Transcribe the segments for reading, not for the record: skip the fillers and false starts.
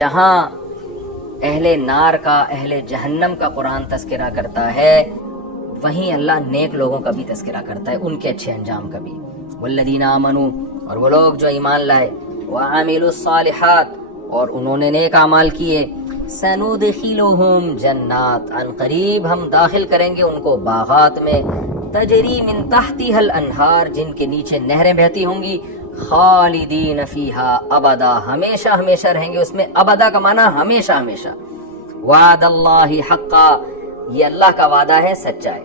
جہاں اہل نار کا، اہل جہنم کا قرآن تذکرہ کرتا ہے، وہیں اللہ نیک لوگوں کا بھی تذکرہ کرتا ہے، ان کے اچھے انجام کا بھی۔ والذین آمنوا، اور وہ لوگ جو ایمان لائے، وعملوا الصالحات، اور انہوں نے نیک اعمال کیے، سندخلہم جنات، عن قریب ہم داخل کریں گے ان کو باغات میں، تجری من تحتها الانہار، جن کے نیچے نہریں بہتی ہوں گی، خالدین فیہا ابدا، ہمیشہ ہمیشہ رہیں گے اس میں، ابدا کا معنی ہمیشہ ہمیشہ۔ وعد اللہ حقا، یہ اللہ کا وعدہ ہے، سچا ہے۔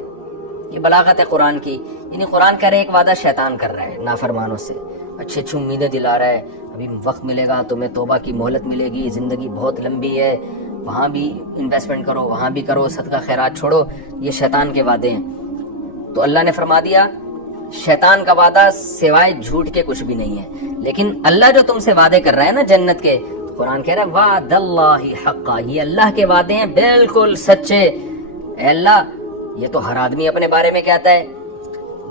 یہ بلاغت ہے قرآن کی، یعنی قرآن کہہ رہے ایک وعدہ شیطان کر رہا ہے نافرمانوں سے، اچھی اچھی امیدیں دلا رہا ہے، ابھی وقت ملے گا، تمہیں توبہ کی مہلت ملے گی، زندگی بہت لمبی ہے، وہاں بھی انویسٹمنٹ کرو، وہاں بھی کرو، صدقہ خیرات چھوڑو، یہ شیطان کے وعدے ہیں۔ تو اللہ نے فرما دیا شیطان کا وعدہ سوائے جھوٹ کے کچھ بھی نہیں ہے، لیکن اللہ جو تم سے وعدے کر رہا ہے نا جنت کے، تو قرآن کہہ رہا ہے وعد اللہ حقا، یہ اللہ کے وعدے ہیں بالکل سچے۔ اے اللہ، یہ تو ہر آدمی اپنے بارے میں کہتا ہے،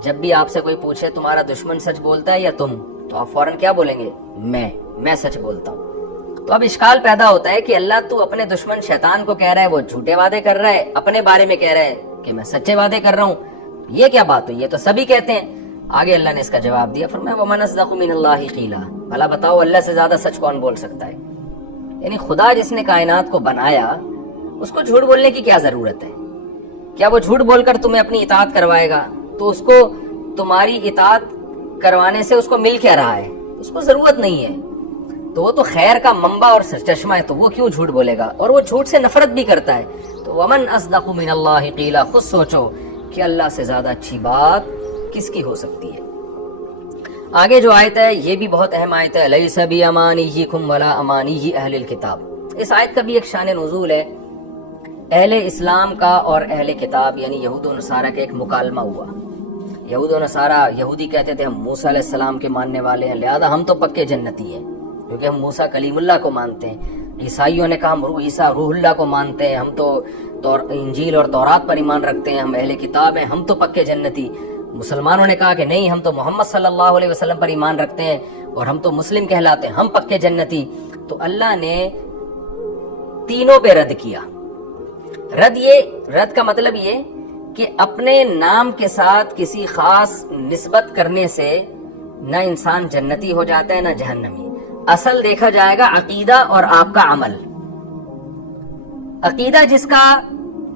جب بھی آپ سے کوئی پوچھے تمہارا دشمن سچ بولتا ہے یا تم، تو آپ فوراً کیا بولیں گے؟ میں سچ بولتا ہوں۔ تو اب اشکال پیدا ہوتا ہے کہ اللہ تو اپنے دشمن شیطان کو کہہ رہا ہے وہ جھوٹے وعدے کر رہا ہے، اپنے بارے میں کہہ رہا ہے کہ میں سچے وعدے کر رہا ہوں، یہ کیا بات ہوئی؟ یہ تو سبھی کہتے ہیں۔ آگے اللہ نے اس کا جواب دیا، فرمایا وَمَنْ أَصْدَقُ مِنَ اللَّهِ قِيلًا، بھلا بتاؤ اللہ سے زیادہ سچ کون بول سکتا ہے؟ یعنی خدا جس نے کائنات کو بنایا، اس کو جھوٹ بولنے کی کیا ضرورت ہے؟ کیا وہ جھوٹ بول کر تمہیں اپنی اطاعت کروائے گا؟ تو اس کو تمہاری اطاعت کروانے سے اس کو مل کیا رہا ہے؟ اس کو ضرورت نہیں ہے، تو وہ تو خیر کا منبع اور چشمہ ہے، تو وہ کیوں جھوٹ بولے گا؟ اور وہ جھوٹ سے نفرت بھی کرتا ہے۔ تو وَمَنْ أَصْدَقُ مِنَ اللَّهِ قِيلًا، خود سوچو کہ اللہ سے زیادہ اچھی بات کس کی ہو سکتی ہے؟ آگے جو آیت ہے یہ بھی بہت اہم آیت ہے، لَيْسَ بِأَمَانِيِّكُمْ وَلَا أَمَانِيِّ أَهْلِ الْكِتَابِ۔ اس آیت کا بھی ایک شان نزول ہے، اہل اسلام کا اور اہل کتاب یعنی یہود و نصارہ کا ایک مکالمہ ہوا۔ یہود و نصارہ، یہودی کہتے تھے ہم موسیٰ علیہ السلام کے ماننے والے ہیں، لہذا ہم تو پکے جنتی ہیں کیونکہ ہم موسیٰ کلیم اللہ کو مانتے ہیں۔ عیسائیوں نے کہا ہم عیسیٰ روح اللہ کو مانتے ہیں، ہم تو انجیل اور تورات پر ایمان رکھتے ہیں، ہم اہل کتاب ہیں، ہم تو پکے جنتی۔ مسلمانوں نے کہا کہ نہیں، ہم تو محمد صلی اللہ علیہ وسلم پر ایمان رکھتے ہیں اور ہم تو مسلم کہلاتے ہیں، ہم پکے جنتی۔ تو اللہ نے تینوں پہ رد کیا۔ رد کا مطلب یہ کہ اپنے نام کے ساتھ کسی خاص نسبت کرنے سے نہ انسان جنتی ہو جاتا ہے نہ جہنمی۔ اصل دیکھا جائے گا عقیدہ اور آپ کا عمل۔ عقیدہ جس کا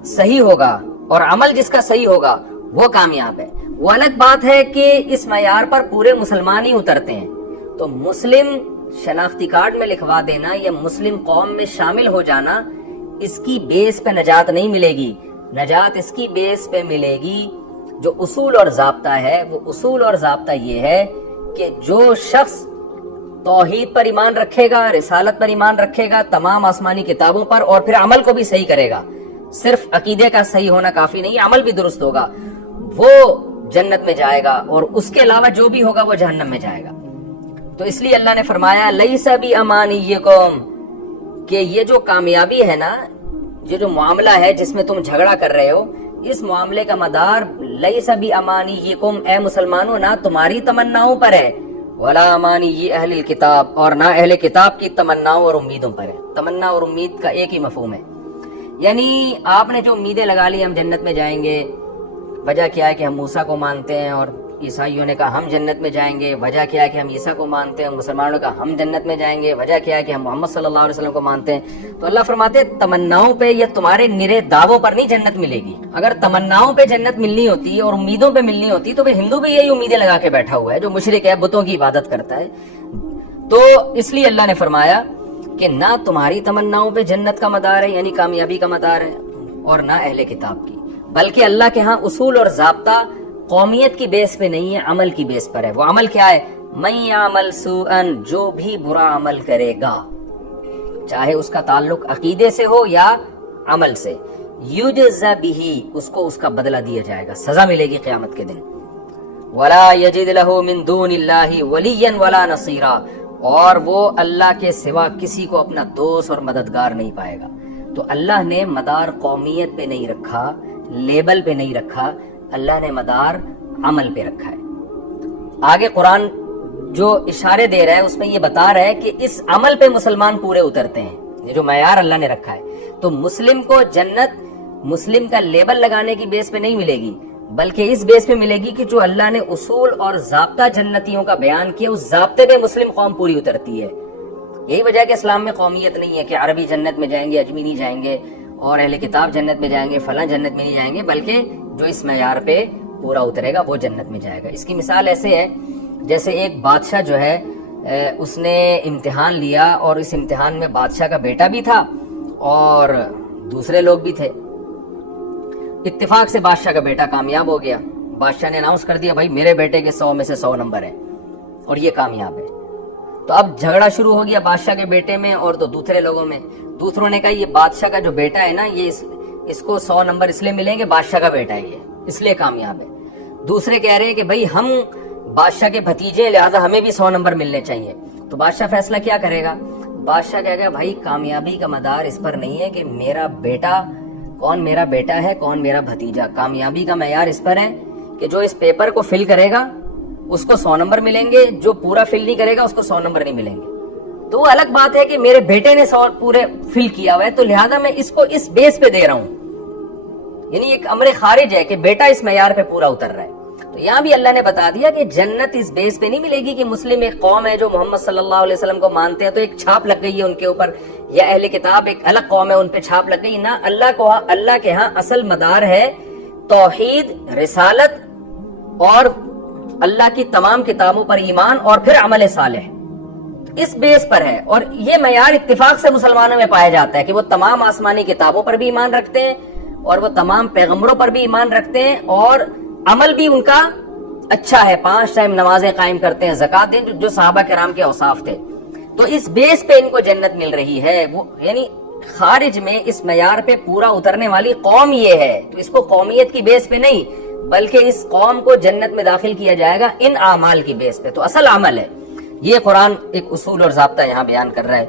صحیح ہوگا اور عمل جس کا صحیح ہوگا وہ کامیاب ہے۔ وہ الگ بات ہے کہ اس معیار پر پورے مسلمان ہی اترتے ہیں، تو مسلم شناختی کارڈ میں لکھوا دینا یا مسلم قوم میں شامل ہو جانا، اس کی بیس پہ نجات نہیں ملے گی۔ نجات اس کی بیس پہ ملے گی جو اصول اور ضابطہ ہے۔ وہ اصول اور ضابطہ یہ ہے کہ جو شخص توحید پر ایمان رکھے گا، رسالت پر ایمان رکھے گا، تمام آسمانی کتابوں پر، اور پھر عمل کو بھی صحیح کرے گا، صرف عقیدے کا صحیح ہونا کافی نہیں، عمل بھی درست ہوگا، وہ جنت میں جائے گا، اور اس کے علاوہ جو بھی ہوگا وہ جہنم میں جائے گا۔ تو اس لیے اللہ نے فرمایا لیس بامانیکم، کہ یہ جو کامیابی ہے نا، یہ جو معاملہ ہے جس میں تم جھگڑا کر رہے ہو، اس معاملے کا مدار لیس بامانیکم، اے مسلمانوں، نہ تمہاری تمناؤں پر ہے، ولا امانی اہل الکتاب، اور نہ اہل کتاب کی تمناؤں اور امیدوں پر ہے۔ تمنا اور امید کا ایک ہی مفہوم ہے، یعنی آپ نے جو امیدیں لگا لی ہم جنت میں جائیں گے، وجہ کیا ہے کہ ہم موسیٰ کو مانتے ہیں، اور عیسائیوں نے کہا ہم جنت میں جائیں گے، وجہ کیا ہے کہ ہم عیسیٰ کو مانتے ہیں، مسلمانوں نے کہا ہم جنت میں جائیں گے، وجہ کیا ہے کہ ہم محمد صلی اللہ علیہ وسلم کو مانتے ہیں۔ تو اللہ فرماتے ہیں تمناؤں پہ یا تمہارے نرے دعووں پر نہیں جنت ملے گی۔ اگر تمناؤں پہ جنت ملنی ہوتی اور امیدوں پہ ملنی ہوتی تو ہندو بھی یہی امیدیں لگا کے بیٹھا ہوا ہے جو مشرک ہے، بتوں کی عبادت کرتا ہے۔ تو اس لیے اللہ نے فرمایا کہ نہ تمہاری تمناؤں پہ جنت کا مدار ہے یعنی کامیابی کا مدار ہے، اور نہ اہل کتاب کی، بلکہ اللہ کے ہاں اصول اور ضابطہ قومیت کی بیس پہ نہیں ہے، عمل کی بیس پر ہے۔ وہ عمل کیا ہے؟ من یعمل سوءا، جو بھی برا عمل کرے گا، چاہے اس کا تعلق عقیدے سے ہو یا عمل سے، یجز بہ، اس کو اس کا بدلہ دیا جائے گا، سزا ملے گی قیامت کے دن۔ ولا یجد لہ من دون اللہ ولیا ولا نصیرا، اور وہ اللہ کے سوا کسی کو اپنا دوست اور مددگار نہیں پائے گا۔ تو اللہ نے مدار قومیت پہ نہیں رکھا، لیبل پہ نہیں رکھا، اللہ نے مدار عمل پہ رکھا ہے۔ آگے قرآن جو اشارے دے رہا ہے اس میں یہ بتا رہا ہے کہ اس عمل پہ مسلمان پورے اترتے ہیں، یہ جو معیار اللہ نے رکھا ہے. تو مسلم کو جنت مسلم کا لیبل لگانے کی بیس پہ نہیں ملے گی، بلکہ اس بیس پہ ملے گی کہ جو اللہ نے اصول اور ضابطہ جنتیوں کا بیان کیا اس ضابطے پہ مسلم قوم پوری اترتی ہے. یہی وجہ ہے کہ اسلام میں قومیت نہیں ہے کہ عربی جنت میں جائیں گے، اجمیری جائیں گے، اور اہل کتاب جنت میں جائیں گے، فلاں جنت میں نہیں جائیں گے، بلکہ جو اس معیار پہ پورا اترے گا وہ جنت میں جائے گا. اس کی مثال ایسے ہے جیسے ایک بادشاہ جو ہے اس نے امتحان لیا، اور اس امتحان میں بادشاہ کا بیٹا بھی تھا اور دوسرے لوگ بھی تھے. اتفاق سے بادشاہ کا بیٹا کامیاب ہو گیا. بادشاہ نے اناؤنس کر دیا بھائی میرے بیٹے کے 100 میں سے 100 نمبر ہیں اور یہ کامیاب ہے. تو اب جھگڑا شروع ہو گیا بادشاہ کے بیٹے میں اور تو دوسرے لوگوں میں. دوسروں نے کہا یہ بادشاہ کا جو بیٹا ہے نا، یہ اس کو 100 نمبر اس لیے ملیں گے بادشاہ کا بیٹا ہے، یہ اس لیے کامیاب ہے. دوسرے کہہ رہے ہیں کہ بھائی ہم بادشاہ کے بھتیجے ہیں لہذا ہمیں بھی 100 نمبر ملنے چاہیے. تو بادشاہ فیصلہ کیا کرے گا؟ بادشاہ کہے گا بھائی کامیابی کا مدار اس پر نہیں ہے کہ میرا بیٹا کون میرا بیٹا ہے کون میرا بھتیجا. کامیابی کا معیار اس پر ہے کہ جو اس پیپر کو فل کرے گا اس کو 100 نمبر ملیں گے، جو پورا فل نہیں کرے گا اس کو 100 نمبر نہیں ملیں گے. تو وہ الگ بات ہے کہ میرے بیٹے نے 100 پورے فل کیا ہوا ہے تو لہذا میں اس کو اس بیس پہ دے رہا ہوں. یعنی ایک امر خارج ہے کہ بیٹا اس معیار پہ پورا اتر رہا ہے. تو یہاں بھی اللہ نے بتا دیا کہ جنت اس بیس پہ نہیں ملے گی کہ مسلم ایک قوم ہے جو محمد صلی اللہ علیہ وسلم کو مانتے ہیں تو ایک چھاپ لگ گئی ہے ان کے اوپر، یا اہل کتاب ایک الگ قوم ہے ان پہ چھاپ لگ گئی. نہ، اللہ کے ہاں اصل مدار ہے توحید، رسالت اور اللہ کی تمام کتابوں پر ایمان اور پھر عمل صالح. اس بیس پر ہے، اور یہ معیار اتفاق سے مسلمانوں میں پایا جاتا ہے کہ وہ تمام آسمانی کتابوں پر بھی ایمان رکھتے ہیں اور وہ تمام پیغمبروں پر بھی ایمان رکھتے ہیں، اور عمل بھی ان کا اچھا ہے، 5 ٹائم نمازیں قائم کرتے ہیں، زکوٰۃ دیں، جو صحابہ کرام کے اوصاف تھے. تو اس بیس پہ ان کو جنت مل رہی ہے. وہ یعنی خارج میں اس معیار پہ پورا اترنے والی قوم یہ ہے. تو اس کو قومیت کی بیس پہ نہیں بلکہ اس قوم کو جنت میں داخل کیا جائے گا ان اعمال کی بیس پہ. تو اصل عمل ہے. یہ قرآن ایک اصول اور ضابطہ یہاں بیان کر رہا ہے.